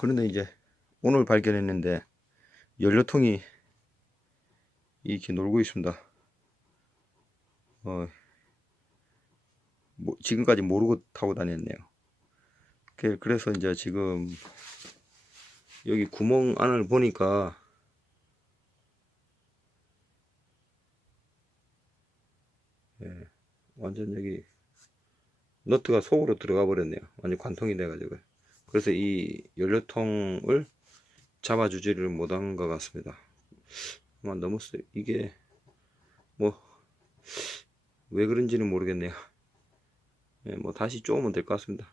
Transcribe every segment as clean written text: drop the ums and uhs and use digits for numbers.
그런데 이제 오늘 발견했는데 연료통이 이렇게 놀고 있습니다. 지금까지 모르고 타고 다녔네요. 그래서 이제 지금 여기 구멍 안을 보니까 완전 여기 너트가 속으로 들어가 버렸네요. 완전 관통이 돼 가지고. 그래서 이 연료통을 잡아주지를 못한 것 같습니다. 아마 너무 이게 뭐 왜 그런지는 모르겠네요. 뭐 다시 쪼으면 될 것 같습니다.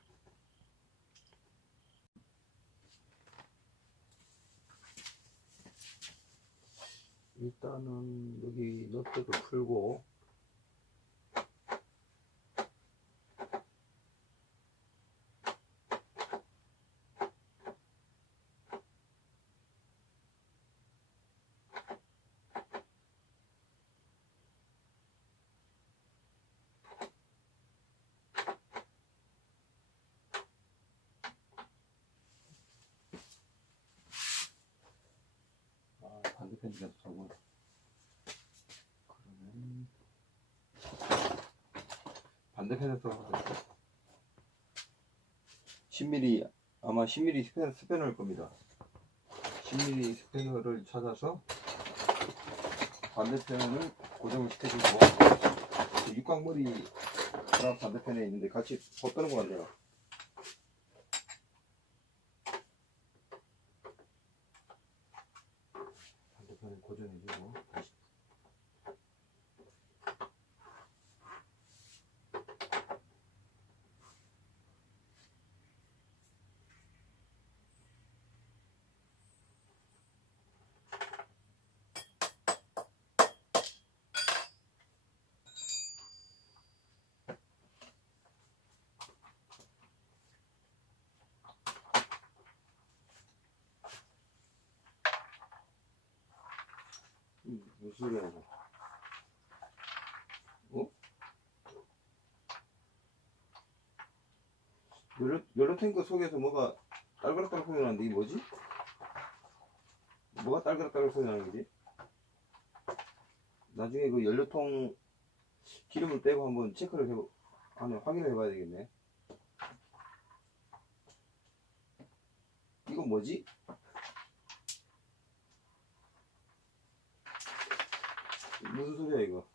일단은 여기 너트도 풀고 반대편 계속 잡고 그러면 반대편에서 10mm 아마 10mm 스패너일 겁니다. 10mm 스패너를 찾아서 반대편을 고정을 시켜주고 육각머리 하나 반대편에 있는데 같이 뻗드는 것 같네요. 반대편에 고정해주고 다시 무슨 소리야 이거? 연료 탱크 속에서 뭐가 딸그락딸그락 소리 나는데 이게 뭐지? 뭐가 딸그락딸그락 소리 나는 거지? 나중에 그 연료통 기름을 빼고 한번 체크를 확인을 해봐야 되겠네. 이건 뭐지? 무슨 소리야 이거?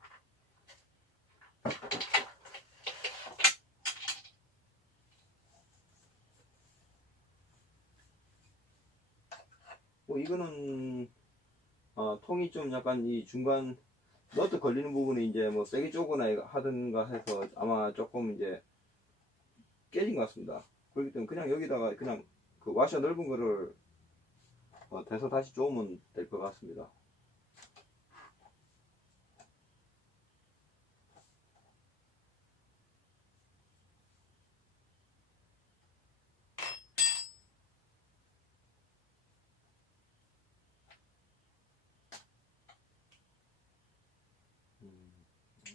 이거는 통이 좀 약간 이 중간 너트 걸리는 부분에 이제 뭐 세게 쪼거나 하든가 해서 아마 조금 이제 깨진 것 같습니다. 그렇기 때문에 그냥 여기다가 그냥 그 와셔 넓은 거를 대서 다시 쪼으면 될 것 같습니다.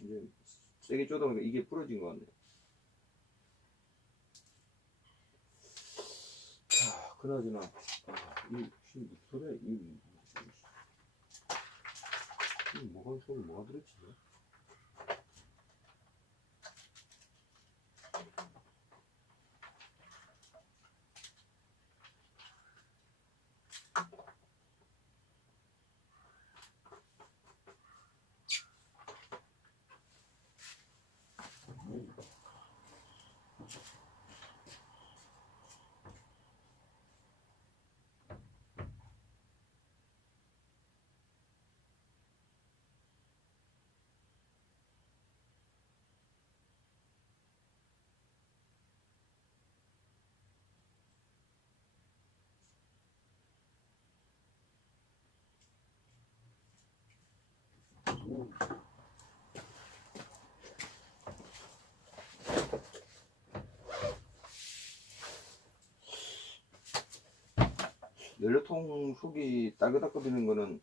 이제 세게 쪼다 보니까 이게 부러진 것 같네요. 자, 그나저나 이 무슨 소리야? 뭐가 들었지? 연료통 속이 딸그닥거리는 거는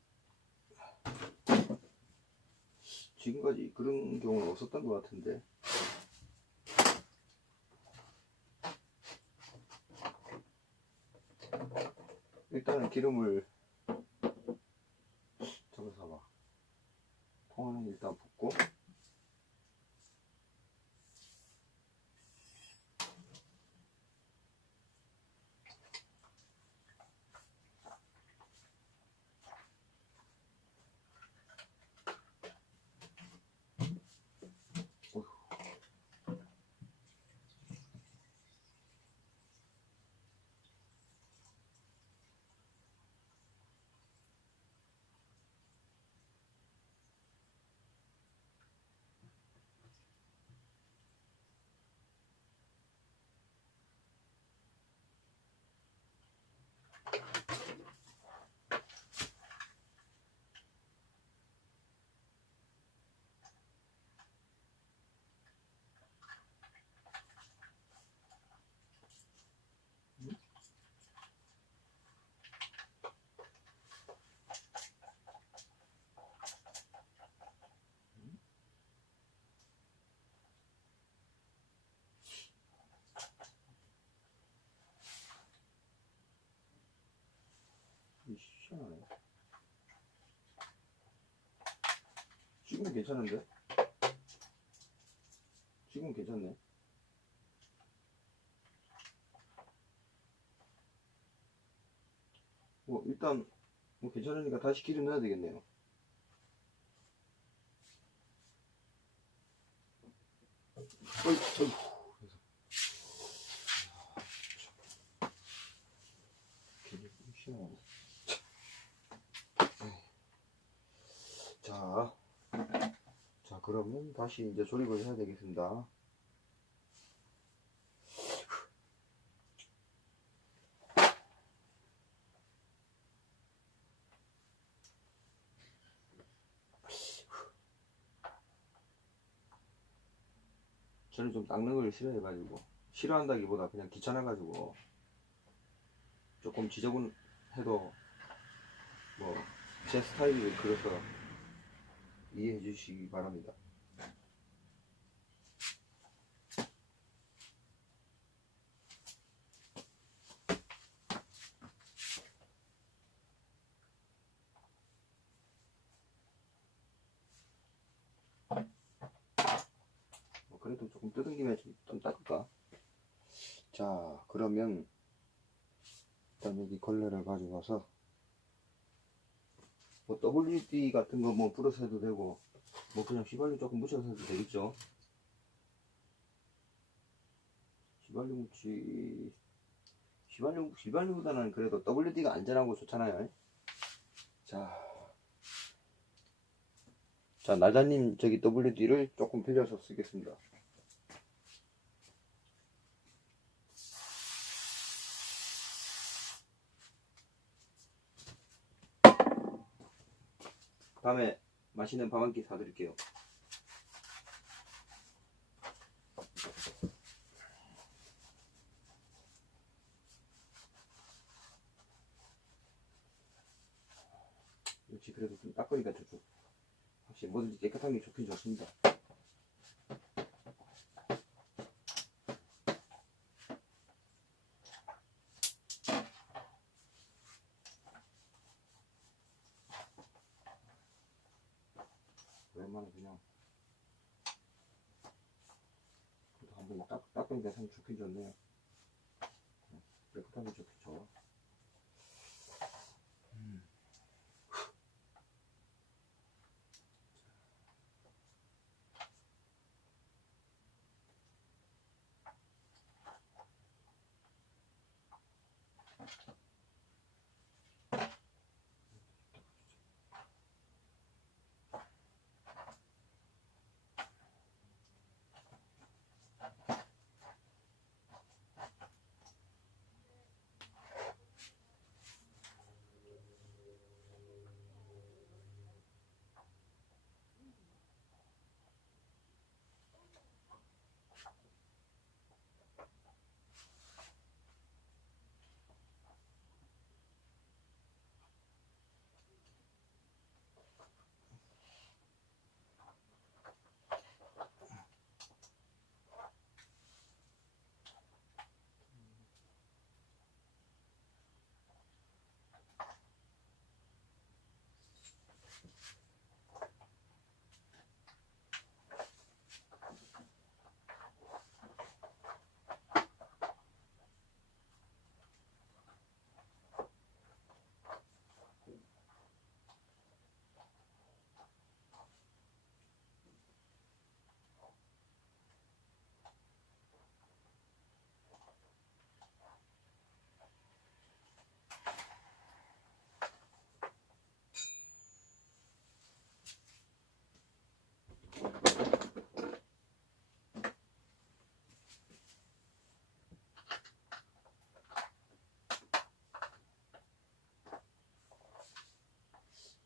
지금까지 그런 경우는 없었던 것 같은데. 일단은 기름을 저기서 봐. 통은 일단 붓고. 시원하네. 지금 괜찮은데? 지금 괜찮네. 뭐 일단 뭐 괜찮으니까 다시 기름 넣어야 되겠네요. 어이. 자, 그러면 다시 이제 조립을 해야 되겠습니다. 저는 좀 닦는 걸 싫어해가지고, 싫어한다기보다 그냥 귀찮아가지고 조금 지저분해도 뭐 제 스타일이 그래서 이해해 주시기 바랍니다. 그래도 조금 뜯은 김에 좀 닦을까? 자, 그러면 일단 여기 걸레를 가져가서 뭐 WD 같은 거 뭐 뿌려서 해도 되고, 뭐 그냥 휘발유 조금 묻혀서 해도 되겠죠. 휘발유보다는 그래도 WD가 안전하고 좋잖아요. 자, 나자님 저기 WD를 조금 빌려서 쓰겠습니다. 다음에 맛있는 밥 한 끼 사드릴게요. 역시 그래도 좀 닦으니까 좋죠. 확실히 뭐든지 깨끗한 게 좋긴 좋습니다. 웬만하면 그냥 한번 닦으니까 참 좋긴 좋네요. 깨끗한 게 좋긴 좋아.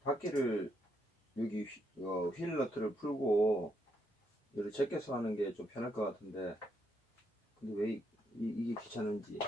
바퀴를 여기 휠 너트를 풀고 이렇게 제껴서 하는 게 좀 편할 것 같은데, 근데 왜 이게 귀찮은지.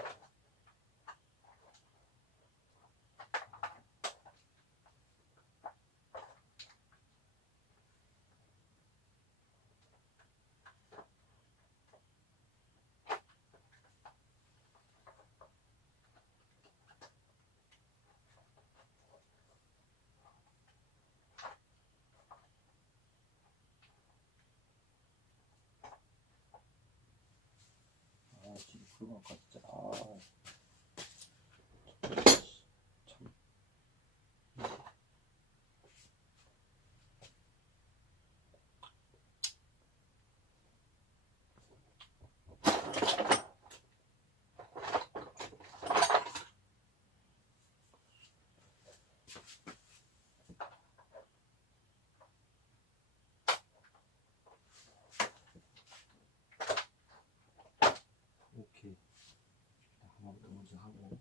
지금 그거 아까 진짜 참. 오케이. 한번 더 먼저 하고.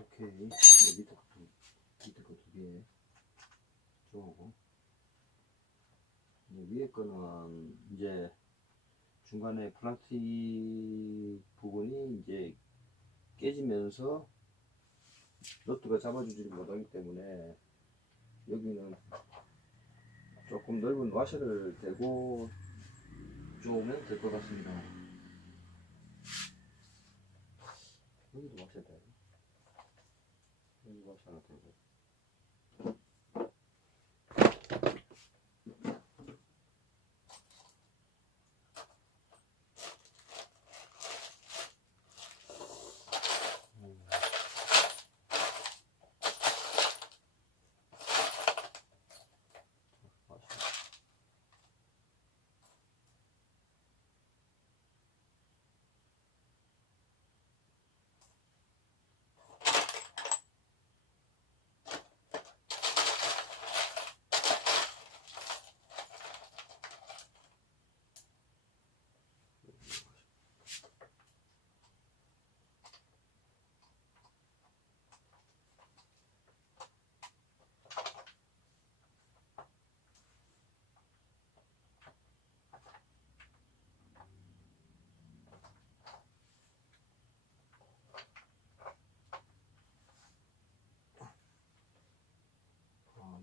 오케이. 밑에 거 두 개 쪼고, 위에 거는 이제 중간에 플라스틱 부분이 이제 깨지면서 너트가 잡아주지를 못하기 때문에 여기는 조금 넓은 와셔를 대고 쪼으면 될 것 같습니다. 여기도 와셔 대고, 여기 와셔 하나 대고.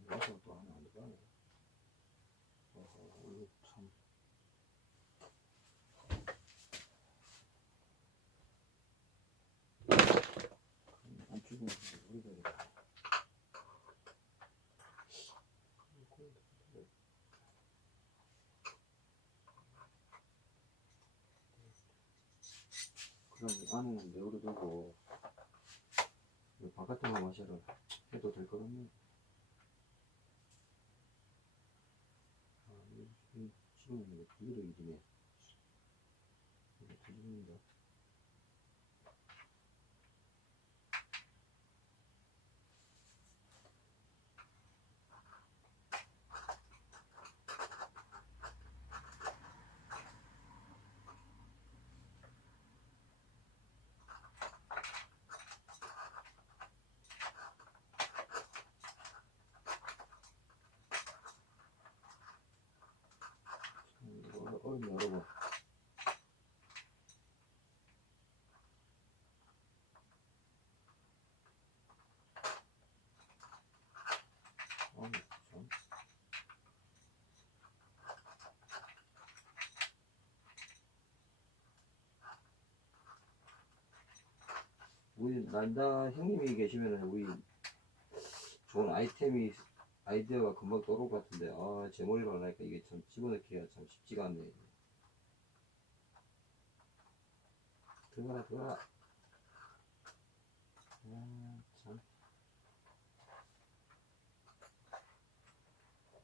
와셔가 또 하나 안 들어가네. 이거 참. 안 죽으면 우리가 되겠다. 그럼 안에는 내오려 두고 바깥에만 와셔를 해도 될 것 같네. 지금 이거 뒤로 이지네. 이거 뒤집는다. 이거 어렵네, 여러분. 우리 난다 형님이 계시면은 우리 좋은 아이디어가 금방 떠오를 것 같은데, 아, 제 머리로 하니까 이게 참 집어넣기가 참 쉽지가 않네. 들어가라, 들어가라. 아, 참.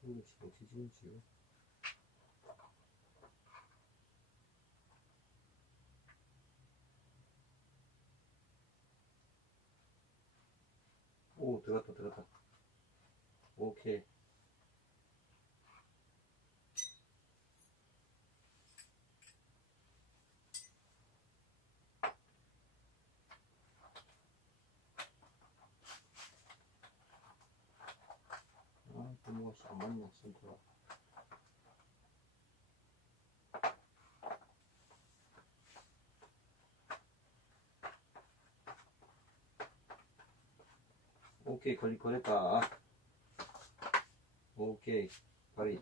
이거 어떻게 지금. 오, 들어갔다, 들어갔다. 오케이. 아, 또 뭐가 안 맞냐, 센터가. 오케이, 걸렸다. 오케이, 발이.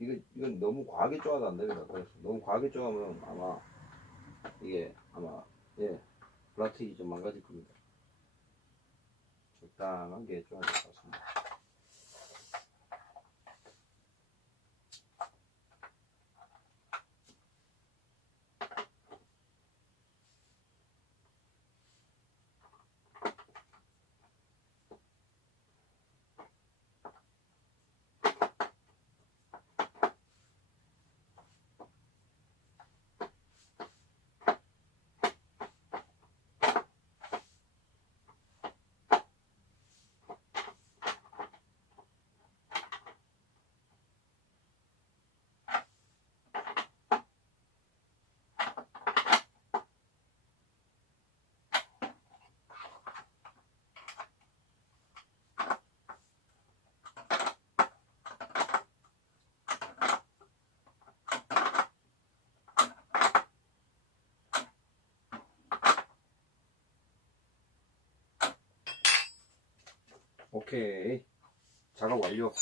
이건 너무 과하게 쪼아도 안 됩니다. 그래서 너무 과하게 쪼아면 아마, 이게 아마, 예, 플라틱이 좀 망가질 겁니다. 적당하게 쪼아야 될 것 같습니다. 오케이. 작업 완료.